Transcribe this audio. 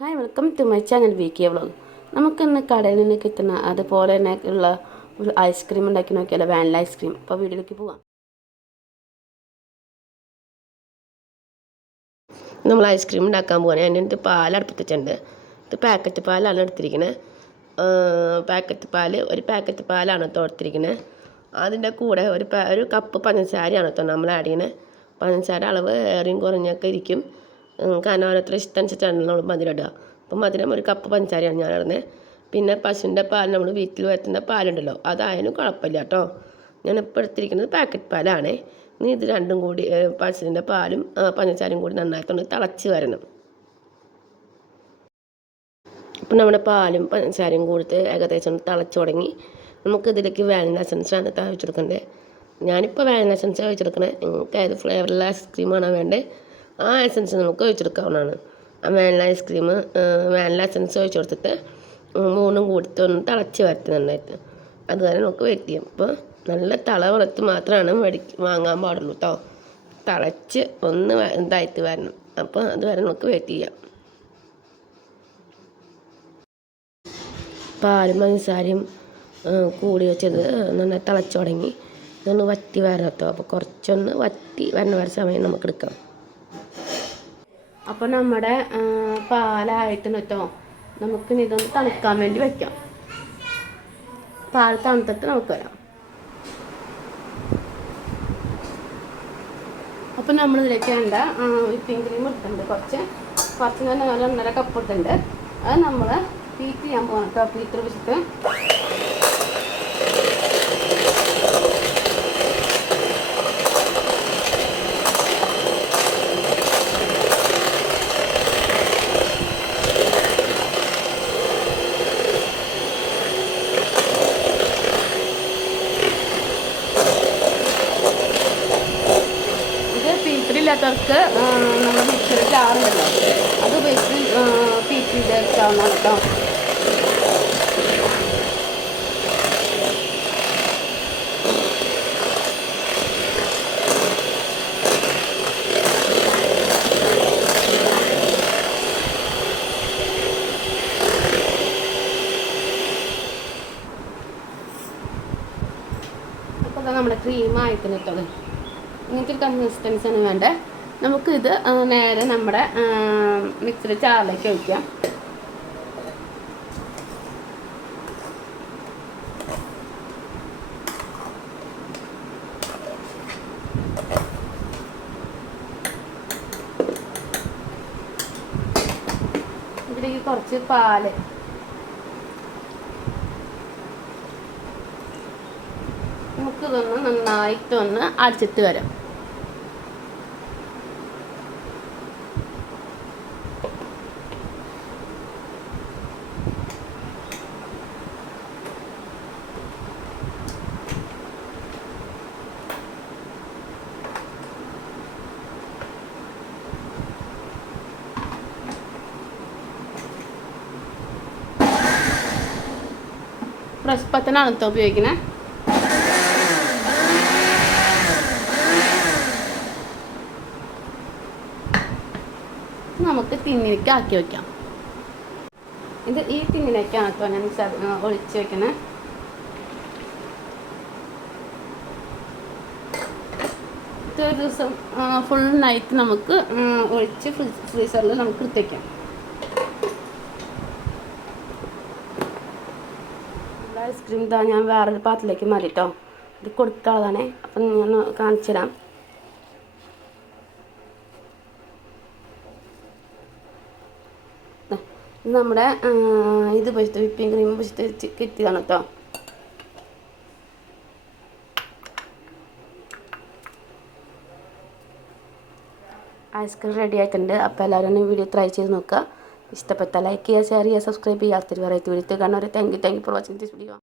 Hi welcome to my channel V K vlog നമുക്കിന്ന് കടയിൽ നിന്ന് കിട്ടുന്ന അതുപോലെ തന്നെ ഉള്ള ഒരു ഐസ്ക്രീം ഉണ്ടാക്കി നോക്കിയാലോ വാനില ഐസ്ക്രീം അപ്പോൾ വീട്ടിലേക്ക് പോവാം. നമ്മൾ ഐസ്ക്രീം ഉണ്ടാക്കാൻ പോവാണ്. അതിനകത്ത് പാൽ അടുപ്പത്തിട്ടുണ്ട്. ഇത് പാക്കറ്റ് പാലാണ് എടുത്തിരിക്കുന്നത് പാക്കറ്റ് പാൽ ഒരു പാക്കറ്റ് പാലാണ് തോർത്തിരിക്കുന്നത് അതിന്റെ കൂടെ ഒരു ഒരു കപ്പ് പഞ്ചസാരയാണ് കേട്ടോ നമ്മൾ ആഡ് ചെയ്യണത് പഞ്ചസാര അളവ് ഏറെയും കുറഞ്ഞൊക്കെ ഇരിക്കും. കാരണം ഓരോരുത്തർ ഇഷ്ടമനുസരിച്ചാണ് നമ്മൾ മധുരം ഇടുക. അപ്പം മധുരം ഒരു കപ്പ് പഞ്ചസാരയാണ് ഞാൻ ഇടുന്നത് പിന്നെ പശുവിന്റെ പാൽ നമ്മൾ വീട്ടിൽ വരുത്തുന്ന പാലുണ്ടല്ലോ അതായാലും കുഴപ്പമില്ല കേട്ടോ. ഞാൻ ഇപ്പോൾ എടുത്തിരിക്കുന്നത് പാക്കറ്റ് പാലാണ്. ഇനി ഇത് രണ്ടും കൂടി പശുവിന്റെ പാലും പഞ്ചസാരയും കൂടി നന്നായിട്ടുണ്ട് തിളച്ച് വരണം. അപ്പം നമ്മുടെ പാലും പഞ്ചസാരയും കൊടുത്ത് ഏകദേശം തിളച്ച് തുടങ്ങി. നമുക്ക് ഇതിലേക്ക് വാനില എസൻസാണ് താഴ്ച്ചെടുക്കേണ്ടത് ഞാനിപ്പോൾ വാനില എസൻസ് ഒഴിച്ചെടുക്കണേ നിങ്ങൾക്ക് ഏത് ഫ്ലേവറിലെ ഐസ്ക്രീമാണോ വേണ്ടത് ആ എസൻസ് നമുക്ക് ഒഴിച്ചെടുക്കാവുന്നതാണ്. ആ വാനില ഐസ്ക്രീം വാനില എസൻസ് ഒഴിച്ചു കൊടുത്തിട്ട് മൂന്നും കൂടിയിട്ട് ഒന്ന് തിളച്ച് വരട്ടി നന്നായിട്ട്. അതുവരെ നമുക്ക് വെയിറ്റ് ചെയ്യാം. അപ്പോൾ നല്ല തള വളർത്തി മാത്രമാണ് മേടി വാങ്ങാൻ പാടുള്ളൂ കേട്ടോ തിളച്ച് ഒന്ന് ഇതായിട്ട് വരണം. അപ്പോൾ അതുവരെ നമുക്ക് വെയിറ്റ് ചെയ്യാം. പാലും പഞ്ചസാരയും കൂടി വെച്ചത് നന്നായി തിളച്ചു തുടങ്ങി. ഇതൊന്ന് വറ്റി വരണം കേട്ടോ അപ്പോൾ കുറച്ചൊന്ന് വറ്റി വരണ വരെ സമയം നമുക്ക് എടുക്കാം. അപ്പോൾ നമ്മുടെ ആ, പാലായിട്ട് കേട്ടോ നമുക്ക് ഇതൊന്ന് തണുക്കാൻ വേണ്ടി വെക്കാം. പാൽ തണുത്തിട്ട് നമുക്ക് വരാം. അപ്പം നമ്മളിതിലേക്ക് വേണ്ട വിപ്പിംഗ് ക്രീം എടുത്തിട്ടുണ്ട് കുറച്ച് കുറച്ച് തന്നെ ഒരു ഒന്നര കപ്പ് എടുത്തിട്ടുണ്ട് അത് നമ്മൾ ബീറ്റ് ചെയ്യാൻ പോകണം കേട്ടോ ബീറ്റർ വെച്ചിട്ട് ഇത് പീറ്ററില്ലാത്തവർക്ക് നമ്മൾ മിക്സർ ചാറുണ്ടല്ലോ അത് ഉപയോഗിച്ച് പീറ്റ് ചെയ്ത് വെക്കാവുന്നതാണ് കേട്ടോ നമ്മുടെ ക്രീം ആയിട്ട് നിൽക്കുന്നത് ഇങ്ങനത്തെ ഒരു കൺസിസ്റ്റൻസ് ആണ് വേണ്ടത് നമുക്കിത് നേരെ നമ്മുടെ മിക്സിയുടെ ചാറിലേക്ക് ഒഴിക്കാം. ഇതിലേക്ക് കുറച്ച് പാൽ. നമുക്കിതൊന്ന് നന്നായിട്ടൊന്ന് അടിച്ചിട്ട് വരാം. പ്രസ് പത്തനാണ് കേട്ടോ ഉപയോഗിക്കുന്നത് നമുക്ക് തിന്നിലേക്ക് ആക്കി വെക്കാം. ഇത് ഈ തിന്നിലേക്കാണ് കേട്ടോ ഞാൻ ഒളിച്ച് ഇത് ഒരു ദിവസം ഫുൾ നൈറ്റ് നമുക്ക് ഒഴിച്ച് ഫ്രീസറിൽ നമുക്ക് എടുത്ത് ഐസ്ക്രീം ഇതാ ഞാൻ വേറൊരു പാത്രത്തിലേക്ക് മാറിട്ടോ. ഇത് കൊടുക്കാനുള്ളതാണേ. അപ്പം ഞാൻ കാണിച്ചു തരാം. നമ്മുടെ ഇത് വെച്ചിട്ട് വിപ്പിംഗ് ക്രീം വെച്ചിട്ട് കിട്ടിയതാണ് കേട്ടോ. ഐസ്ക്രീം റെഡി ആയിട്ടുണ്ട്. അപ്പോൾ എല്ലാവരും വീഡിയോ ട്രൈ ചെയ്ത് നോക്കുക. ഇഷ്ടപ്പെട്ടാൽ ലൈക്ക് ചെയ്യുക ഷെയർ ചെയ്യുക സബ്സ്ക്രൈബ് ചെയ്യുക. അടുത്തൊരു വെറൈറ്റി വീഡിയോ കാണാൻ thank you thank you for watching this video